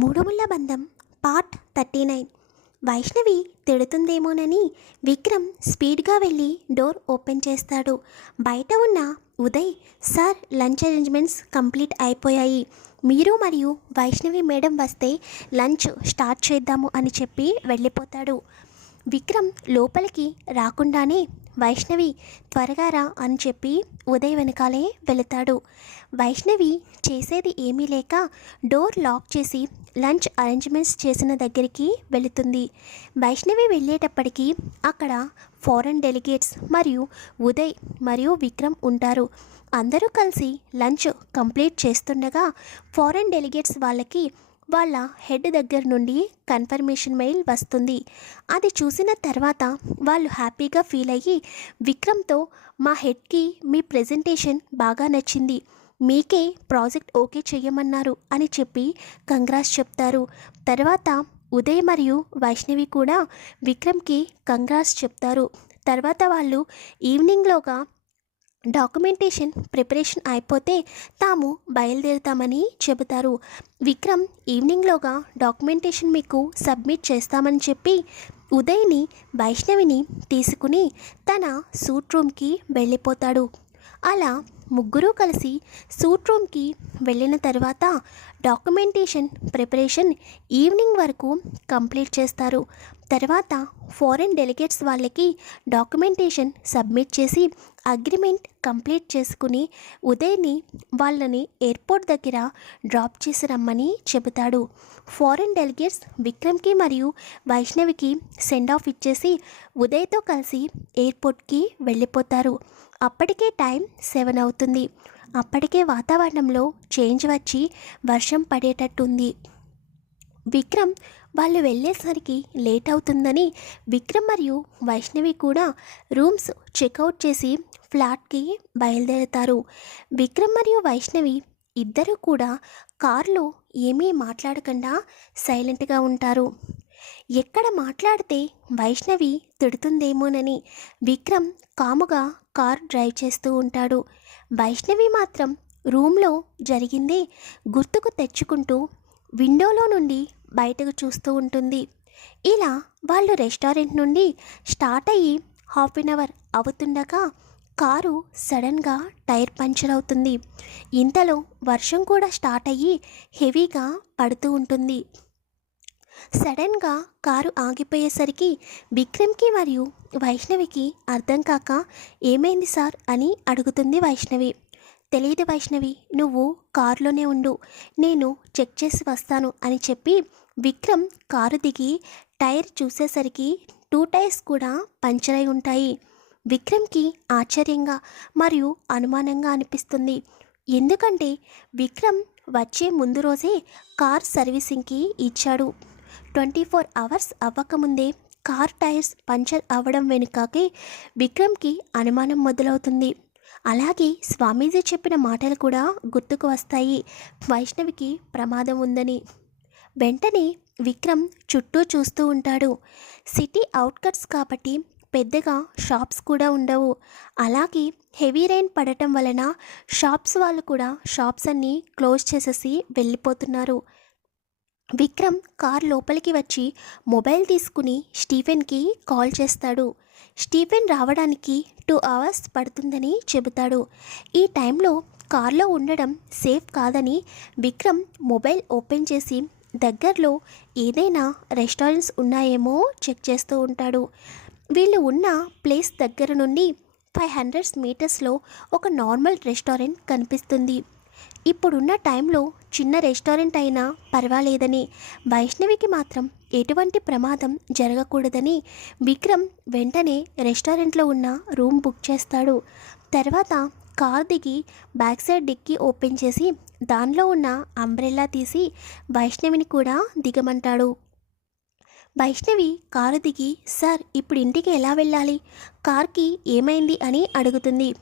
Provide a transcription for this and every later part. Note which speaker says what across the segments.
Speaker 1: మూడుముళ్ళ బంధం part thirty nine. Vaishnavi తిడుతుందేమోనని విక్రమ్ స్పీడ్గా వెళ్ళి డోర్ ఓపెన్ చేస్తాడు. బయట ఉన్న Uday sir lunch arrangements complete అయిపోయాయి. మీరు మరియు వైష్ణవి మేడం వస్తే లంచ్ స్టార్ట్ చేద్దాము అని చెప్పి వెళ్ళిపోతాడు. విక్రమ్ లోపలికి రాకుండానే వైష్ణవి త్వరగా రా అని చెప్పి ఉదయ్ వెనకాలే వెళతాడు. వైష్ణవి చేసేది ఏమీ లేక డోర్ లాక్ చేసి లంచ్ అరేంజ్మెంట్స్ చేసిన దగ్గరికి వెళుతుంది. వైష్ణవి వెళ్ళేటప్పటికి అక్కడ ఫారెన్ డెలిగేట్స్ మరియు ఉదయ్ మరియు విక్రమ్ ఉంటారు. అందరూ కలిసి లంచ్ కంప్లీట్ చేస్తుండగా ఫారెన్ డెలిగేట్స్ వాళ్ళకి వాళ్ళ హెడ్ దగ్గర నుండి కన్ఫర్మేషన్ మెయిల్ వస్తుంది. అది చూసిన తర్వాత వాళ్ళు హ్యాపీగా ఫీల్ అయ్యి విక్రమ్తో మా హెడ్కి మీ ప్రెజెంటేషన్ బాగా నచ్చింది. మీకే ప్రాజెక్ట్ ఓకే చేయమన్నారు అని చెప్పి కంగ్రాస్ చెప్తారు. తర్వాత ఉదయ్ మరియు వైష్ణవి కూడా విక్రమ్కి కంగ్రాస్ చెప్తారు. తర్వాత వాళ్ళు ఈవినింగ్లోగా డాక్యుమెంటేషన్ ప్రిపరేషన్ అయిపోతే తాము బయలుదేరుతామని చెబుతారు. విక్రమ్ ఈవినింగ్లోగా డాక్యుమెంటేషన్ మీకు సబ్మిట్ చేస్తామని చెప్పి ఉదయ్ని వైష్ణవిని తీసుకుని తన సూట్ రూమ్కి వెళ్ళిపోతాడు. అలా ముగ్గురు కలిసి సూట్ రూమ్కి వెళ్ళిన తర్వాత డాక్యుమెంటేషన్ ప్రిపరేషన్ ఈవినింగ్ వరకు కంప్లీట్ చేస్తారు. తర్వాత ఫారెన్ డెలిగేట్స్ వాళ్ళకి డాక్యుమెంటేషన్ సబ్మిట్ చేసి అగ్రిమెంట్ కంప్లీట్ చేసుకుని ఉదయ్ని వాళ్ళని ఎయిర్పోర్ట్ దగ్గర డ్రాప్ చేసి రమ్మని చెబుతాడు. ఫారెన్ డెలిగేట్స్ విక్రమ్కి మరియు వైష్ణవికి సెండ్ ఆఫ్ ఇచ్చేసి ఉదయ్తో కలిసి ఎయిర్పోర్ట్కి వెళ్ళిపోతారు. అప్పటికే టైం సెవెన్ అవుతుంది. అప్పటికే వాతావరణంలో చేంజ్ వచ్చి వర్షం పడేటట్టుంది. విక్రమ్ వాళ్ళు వెళ్ళేసరికి లేట్ అవుతుందని విక్రమ్ మరియు వైష్ణవి కూడా రూమ్స్ చెక్అవుట్ చేసి ఫ్లాట్కి బయలుదేరుతారు. విక్రమ్ మరియు వైష్ణవి ఇద్దరు కూడా కారులో ఏమీ మాట్లాడకుండా సైలెంట్గా ఉంటారు. ఎక్కడ మాట్లాడితే వైష్ణవి తిడుతుందేమోనని విక్రమ్ కాముగా కార్ డ్రైవ్ చేస్తూ ఉంటాడు. వైష్ణవి మాత్రం రూమ్లో జరిగిందే గుర్తుకు తెచ్చుకుంటూ విండోలో నుండి బయటకు చూస్తూ ఉంటుంది. ఇలా వాళ్ళు రెస్టారెంట్ నుండి స్టార్ట్ అయ్యి హాఫ్ అన్ అవర్ అవుతుండగా కారు సడన్గా టైర్ పంచర్ అవుతుంది. ఇంతలో వర్షం కూడా స్టార్ట్ అయ్యి హెవీగా పడుతూ ఉంటుంది. సడన్గా కారు ఆగిపోయేసరికి విక్రమ్కి మరియు వైష్ణవికి అర్థం కాక ఏమైంది సార్? అని అడుగుతుంది వైష్ణవి. తెలియదు వైష్ణవి నువ్వు కారులోనే ఉండు. నేను చెక్ చేసి వస్తాను అని చెప్పి విక్రమ్ కారు దిగి టైర్ చూసేసరికి టూ టైర్స్ కూడా పంచర్ అయి ఉంటాయి. విక్రమ్కి ఆశ్చర్యంగా మరియు అనుమానంగా అనిపిస్తుంది. ఎందుకంటే విక్రమ్ వచ్చే ముందు రోజే కార్ సర్వీసింగ్కి ఇచ్చాడు. ట్వంటీ ఫోర్ అవర్స్ అవ్వకముందే కార్ టైర్స్ పంచర్ అవ్వడం వెనుకకి విక్రమ్కి అనుమానం మొదలవుతుంది. అలాగే స్వామీజీ చెప్పిన మాటలు కూడా గుర్తుకు వస్తాయి. వైష్ణవికి ప్రమాదం ఉందని. వెంటనే విక్రమ్ చుట్టూ చూస్తూ ఉంటాడు. సిటీ అవుట్కట్స్ కాబట్టి పెద్దగా షాప్స్ కూడా ఉండవు. అలాగే హెవీ రైన్ పడటం వలన షాప్స్ వాళ్ళు కూడా షాప్స్ అన్నీ క్లోజ్ చేసేసి వెళ్ళిపోతున్నారు. విక్రమ్ కార్ లోపలికి వచ్చి మొబైల్ తీసుకుని స్టీఫెన్కి కాల్ చేస్తాడు. స్టీఫెన్ రావడానికి టూ అవర్స్ పడుతుందని చెబుతాడు. ఈ టైంలో కార్లో ఉండడం సేఫ్ కాదని విక్రమ్ మొబైల్ ఓపెన్ చేసి దగ్గరలో ఏదైనా రెస్టారెంట్స్ ఉన్నాయేమో చెక్ చేస్తూ ఉంటాడు. వీళ్ళు ఉన్న ప్లేస్ దగ్గర నుండి ఫైవ్ హండ్రెడ్ మీటర్స్లో ఒక నార్మల్ రెస్టారెంట్ కనిపిస్తుంది. ఇప్పుడున్న టైంలో చిన్న రెస్టారెంట్ అయినా పర్వాలేదని వైష్ణవికి మాత్రం ఎటువంటి ప్రమాదం జరగకూడదని విక్రమ్ వెంటనే రెస్టారెంట్లో ఉన్న రూమ్ బుక్ చేస్తాడు. తర్వాత కార్ దిగి బ్యాక్ సైడ్ డిక్కీ ఓపెన్ చేసి దానిలో ఉన్న అంబ్రెల్లా తీసి వైష్ణవిని కూడా దిగమంటాడు. వైష్ణవి కారు దిగి సార్ ఇప్పుడు ఇంటికి ఎలా వెళ్ళాలి? కార్కి ఏమైంది? అని అడుగుతుంది.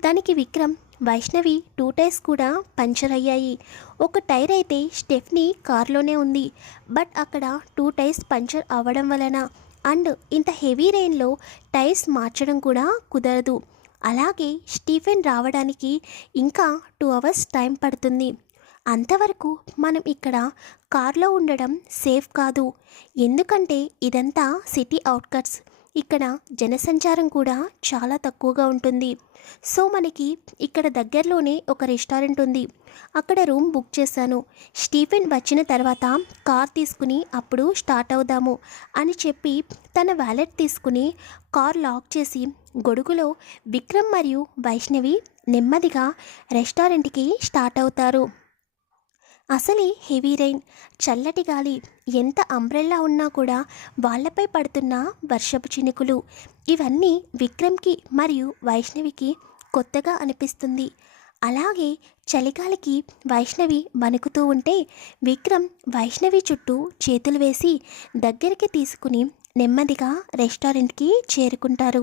Speaker 1: దానికి విక్రమ్ వైష్ణవి టూ టైర్స్ కూడా పంచర్ అయ్యాయి. ఒక టైర్ అయితే స్టెఫ్నీ కార్లోనే ఉంది. బట్ అక్కడ టూ టైర్స్ పంచర్ అవ్వడం వలన అండ్ ఇంత హెవీ రెయిన్లో టైర్స్ మార్చడం కూడా కుదరదు. అలాగే స్టీఫెన్ రావడానికి ఇంకా టూ అవర్స్ టైం పడుతుంది. అంతవరకు మనం ఇక్కడ కార్లో ఉండడం సేఫ్ కాదు. ఎందుకంటే ఇదంతా సిటీ అవుట్కట్స్. ఇక్కడ జనసంచారం కూడా చాలా తక్కువగా ఉంటుంది. సో మనకి ఇక్కడ దగ్గరలోనే ఒక రెస్టారెంట్ ఉంది. అక్కడ రూమ్ బుక్ చేశాను. స్టీఫెన్ వచ్చిన తర్వాత కార్ తీసుకుని అప్పుడు స్టార్ట్ అవుదాము అని చెప్పి తన వ్యాలెట్ తీసుకుని కార్ లాక్ చేసి గొడుగులో విక్రమ్ మరియు వైష్ణవి నెమ్మదిగా రెస్టారెంట్కి స్టార్ట్ అవుతారు. అసలే హెవీ రెయిన్. చల్లటి గాలి ఎంత అంబ్రెల్లా ఉన్నా కూడా వాళ్ళపై పడుతున్న వర్షపు చినుకులు. ఇవన్నీ విక్రమ్కి మరియు వైష్ణవికి కొత్తగా అనిపిస్తుంది. అలాగే చలిగాలికి వైష్ణవి వణుకుతూ ఉంటే విక్రమ్ వైష్ణవి చుట్టూ చేతులు వేసి దగ్గరికి తీసుకుని నెమ్మదిగా రెస్టారెంట్కి చేరుకుంటారు.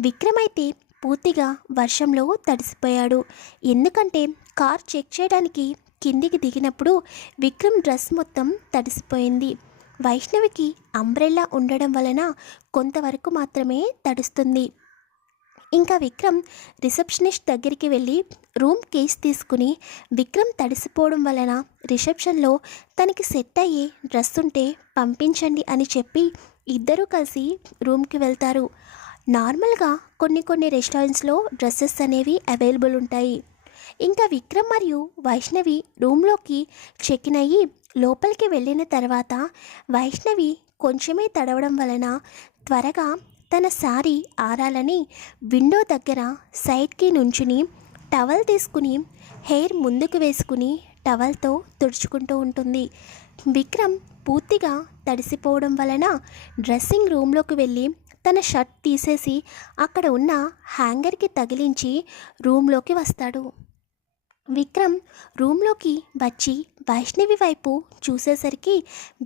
Speaker 1: విక్రమ్ అయితే పూర్తిగా వర్షంలో తడిసిపోయాడు. ఎందుకంటే కార్ చెక్ చేయడానికి కిందికి దిగినప్పుడు విక్రమ్ డ్రెస్ మొత్తం తడిసిపోయింది. వైష్ణవికి అంబ్రెల్లా ఉండడం వలన కొంతవరకు మాత్రమే తడుస్తుంది. ఇంకా విక్రమ్ రిసెప్షనిస్ట్ దగ్గరికి వెళ్ళి రూమ్ కేస్ తీసుకుని విక్రమ్ తడిసిపోవడం వలన రిసెప్షన్లో తనకి సెట్ అయ్యే డ్రెస్ ఉంటే పంపించండి అని చెప్పి ఇద్దరూ కలిసి రూమ్కి వెళ్తారు. నార్మల్గా కొన్ని కొన్ని రెస్టారెంట్స్లో డ్రెస్సెస్ అనేవి అవైలబుల్ ఉంటాయి. ఇంకా విక్రమ్ మరియు వైష్ణవి రూమ్లోకి చెక్ అయ్యి లోపలికి వెళ్ళిన తర్వాత వైష్ణవి కొంచెమే తడవడం వలన త్వరగా తన శారీ ఆరాలని విండో దగ్గర సైడ్కి నుంచుని టవల్ తీసుకుని హెయిర్ ముందుకు వేసుకుని టవల్తో తుడుచుకుంటూ ఉంటుంది. విక్రమ్ పూర్తిగా తడిసిపోవడం వలన డ్రెస్సింగ్ రూమ్లోకి వెళ్ళి తన షర్ట్ తీసేసి అక్కడ ఉన్న హ్యాంగర్కి తగిలించి రూమ్లోకి వస్తాడు. విక్రమ్ రూమ్లోకి వచ్చి వైష్ణవి వైపు చూసేసరికి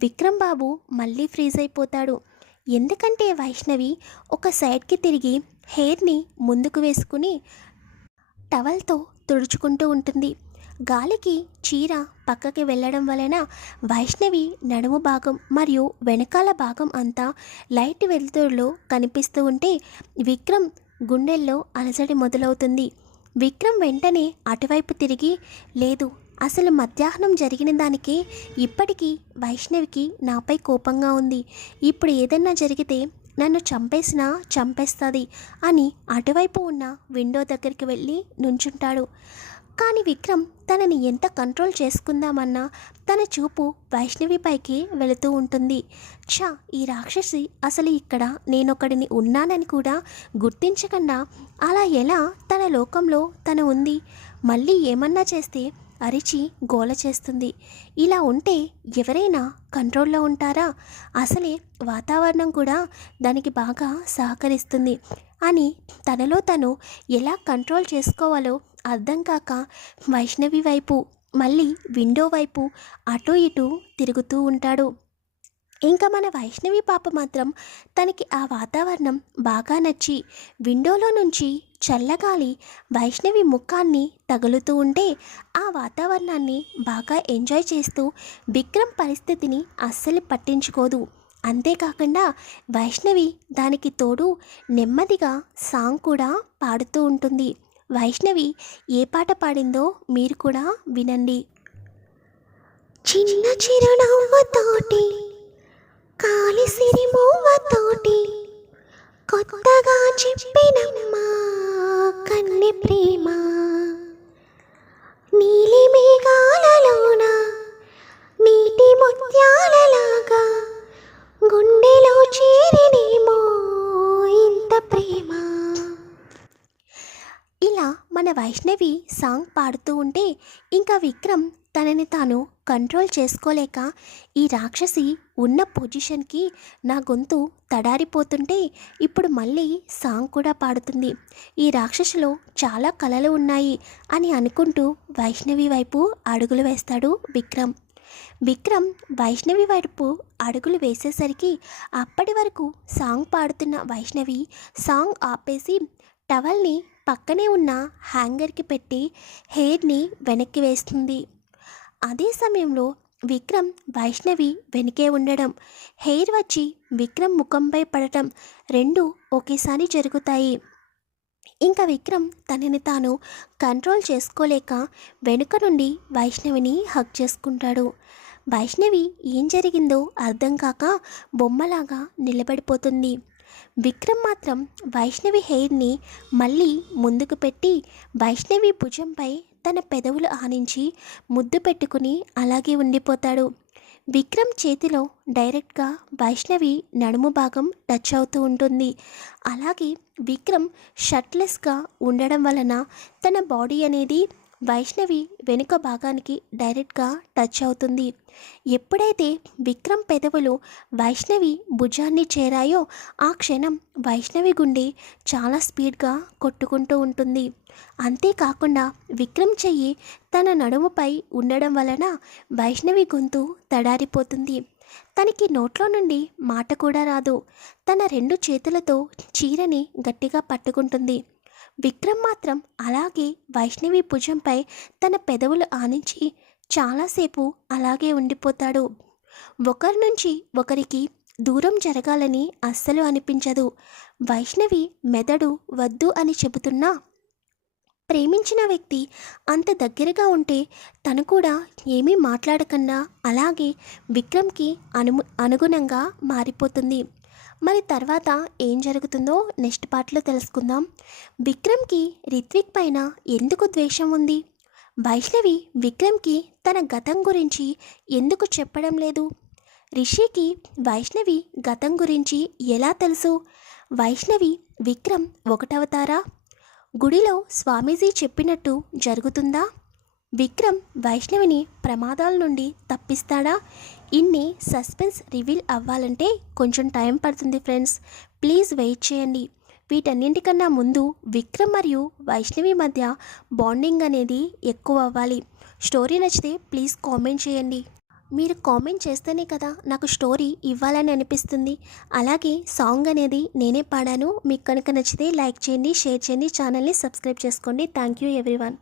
Speaker 1: విక్రమ్ బాబు మళ్ళీ ఫ్రీజ్ అయిపోతాడు. ఎందుకంటే వైష్ణవి ఒక సైడ్కి తిరిగి హెయిర్ని ముందుకు వేసుకుని టవల్తో తుడుచుకుంటూ ఉంటుంది. గాలికి చీర పక్కకి వెళ్ళడం వలన వైష్ణవి నడుము భాగం మరియు వెనకాల భాగం అంతా లైట్ వెలుతురులో కనిపిస్తూ ఉంటే విక్రమ్ గుండెల్లో అలజడి మొదలవుతుంది. విక్రమ్ వెంటనే అటువైపు తిరిగి లేదు అసలు మధ్యాహ్నం జరిగిన దానికే ఇప్పటికీ వైష్ణవికి నాపై కోపంగా ఉంది. ఇప్పుడు ఏదన్నా జరిగితే నన్ను చంపేసినా చంపేస్తుంది అని అటువైపు ఉన్న విండో దగ్గరికి వెళ్ళి నుంచుంటాడు. కానీ విక్రమ్ తనని ఎంత కంట్రోల్ చేసుకుందామన్నా తన చూపు వైష్ణవిపైకి వెళుతూ ఉంటుంది. ఛా ఈ రాక్షసి అసలు ఇక్కడ నేనొకడిని ఉన్నానని కూడా గుర్తించకుండా అలా ఎలా తన లోకంలో తను ఉంది? మళ్ళీ ఏమన్నా చేస్తే అరిచి గోల చేస్తుంది. ఇలా ఉంటే ఎవరైనా కంట్రోల్లో ఉంటారా? అసలే వాతావరణం కూడా దానికి బాగా సహకరిస్తుంది. అని తనలో తను ఎలా కంట్రోల్ చేసుకోవాలో అర్థం కాక వైష్ణవి వైపు మళ్ళీ విండో వైపు అటు ఇటు తిరుగుతూ ఉంటాడు. ఇంకా మన వైష్ణవి పాప మాత్రం తనకి ఆ వాతావరణం బాగా నచ్చి విండోలో నుంచి చల్లగాలి వైష్ణవి ముఖాన్ని తగులుతూ ఉంటే ఆ వాతావరణాన్ని బాగా ఎంజాయ్ చేస్తూ విక్రమ్ పరిస్థితిని అస్సలు పట్టించుకోదు. అంతేకాకుండా వైష్ణవి దానికి తోడు నెమ్మదిగా సాంగ్ కూడా పాడుతూ ఉంటుంది. వైష్ణవి ఏ పాట పాడిందో మీరు కూడా వినండి. చిన్న చిరునవ్వుతోటి కాలి సిరిమూవతోటి కొత్తగా చెప్పి ఇలా మన వైష్ణవి సాంగ్ పాడుతూ ఉంటే ఇంకా విక్రమ్ తనని తాను కంట్రోల్ చేసుకోలేక ఈ రాక్షసి ఉన్న పొజిషన్కి నా గొంతు తడారిపోతుంటే ఇప్పుడు మళ్ళీ సాంగ్ కూడా పాడుతుంది. ఈ రాక్షసులో చాలా కళలు ఉన్నాయి అని అనుకుంటూ వైష్ణవి వైపు అడుగులు వేస్తాడు విక్రమ్. విక్రమ్ వైష్ణవి వైపు అడుగులు వేసేసరికి అప్పటి వరకు సాంగ్ పాడుతున్న వైష్ణవి సాంగ్ ఆపేసి టవల్ని పక్కనే ఉన్న హ్యాంగర్కి పెట్టి హెయిర్ని వెనక్కి వేస్తుంది. అదే సమయంలో విక్రమ్ వైష్ణవి వెనకే ఉండడం హెయిర్ వచ్చి విక్రమ్ ముఖంపై పడటం రెండు ఒకేసారి జరుగుతాయి. ఇంకా విక్రమ్ తనని తాను కంట్రోల్ చేసుకోలేక వెనుక నుండి వైష్ణవిని హక్ చేసుకుంటాడు. వైష్ణవి ఏం జరిగిందో అర్థం కాక బొమ్మలాగా నిలబడిపోతుంది. విక్రమ్ మాత్రం వైష్ణవి హెయిర్ని మళ్ళీ ముందుకు పెట్టి వైష్ణవి భుజంపై తన పెదవులు ఆనించి ముద్దు పెట్టుకుని అలాగే ఉండిపోతాడు. విక్రమ్ చేతిలో డైరెక్ట్గా వైష్ణవి నడుము భాగం టచ్ అవుతూ ఉంటుంది. అలాగే విక్రమ్ షర్ట్లెస్గా ఉండడం వలన తన బాడీ అనేది వైష్ణవి వెనుక భాగానికి డైరెక్ట్గా టచ్ అవుతుంది. ఎప్పుడైతే విక్రమ్ పెదవులు వైష్ణవి భుజాన్ని చేరాయో ఆ క్షణం వైష్ణవి గుండె చాలా స్పీడ్గా కొట్టుకుంటూ ఉంటుంది. అంతేకాకుండా విక్రమ్ చెయ్యి తన నడుముపై ఉండడం వలన వైష్ణవి గొంతు తడారిపోతుంది. తనకి నోట్లో నుండి మాట కూడా రాదు. తన రెండు చేతులతో చీరని గట్టిగా పట్టుకుంటుంది. విక్రమ్ మాత్రం అలాగే వైష్ణవి భుజంపై తన పెదవులు ఆనించి చాలాసేపు అలాగే ఉండిపోతాడు. ఒకరి నుంచి ఒకరికి దూరం జరగాలని అస్సలు అనిపించదు. వైష్ణవి మెదడు వద్దు అని చెబుతున్నా? ప్రేమించిన వ్యక్తి అంత దగ్గరగా ఉంటే తను కూడా ఏమీ మాట్లాడకుండా అలాగే విక్రమ్కి అను అనుగుణంగా మారిపోతుంది. మరి తర్వాత ఏం జరుగుతుందో నెక్స్ట్ పార్ట్లో తెలుసుకుందాం. విక్రమ్కి రిత్విక్ పైన ఎందుకు ద్వేషం ఉంది? వైష్ణవి విక్రమ్కి తన గతం గురించి ఎందుకు చెప్పడం లేదు? రిషికి వైష్ణవి గతం గురించి ఎలా తెలుసు? వైష్ణవి విక్రమ్ ఒకటవతారా? గుడిలో స్వామీజీ చెప్పినట్టు జరుగుతుందా? విక్రమ్ వైష్ణవిని ప్రమాదాల నుండి తప్పిస్తాడా? ఇన్ని సస్పెన్స్ రివీల్ అవ్వాలంటే కొంచెం టైం పడుతుంది ఫ్రెండ్స్. ప్లీజ్ వెయిట్ చేయండి. వీటన్నింటికన్నా ముందు విక్రమ్ మరియు వైష్ణవి మధ్య బాండింగ్ అనేది ఎక్కువ అవ్వాలి. స్టోరీ నచ్చితే ప్లీజ్ కామెంట్ చేయండి. మీరు కామెంట్ చేస్తేనే కదా నాకు స్టోరీ ఇవ్వాలని అనిపిస్తుంది. అలాగే సాంగ్ అనేది నేనే పాడాను. మీకు కనుక నచ్చితే లైక్ చేయండి షేర్ చేయండి ఛానల్ని సబ్స్క్రైబ్ చేసుకోండి. Thank you everyone.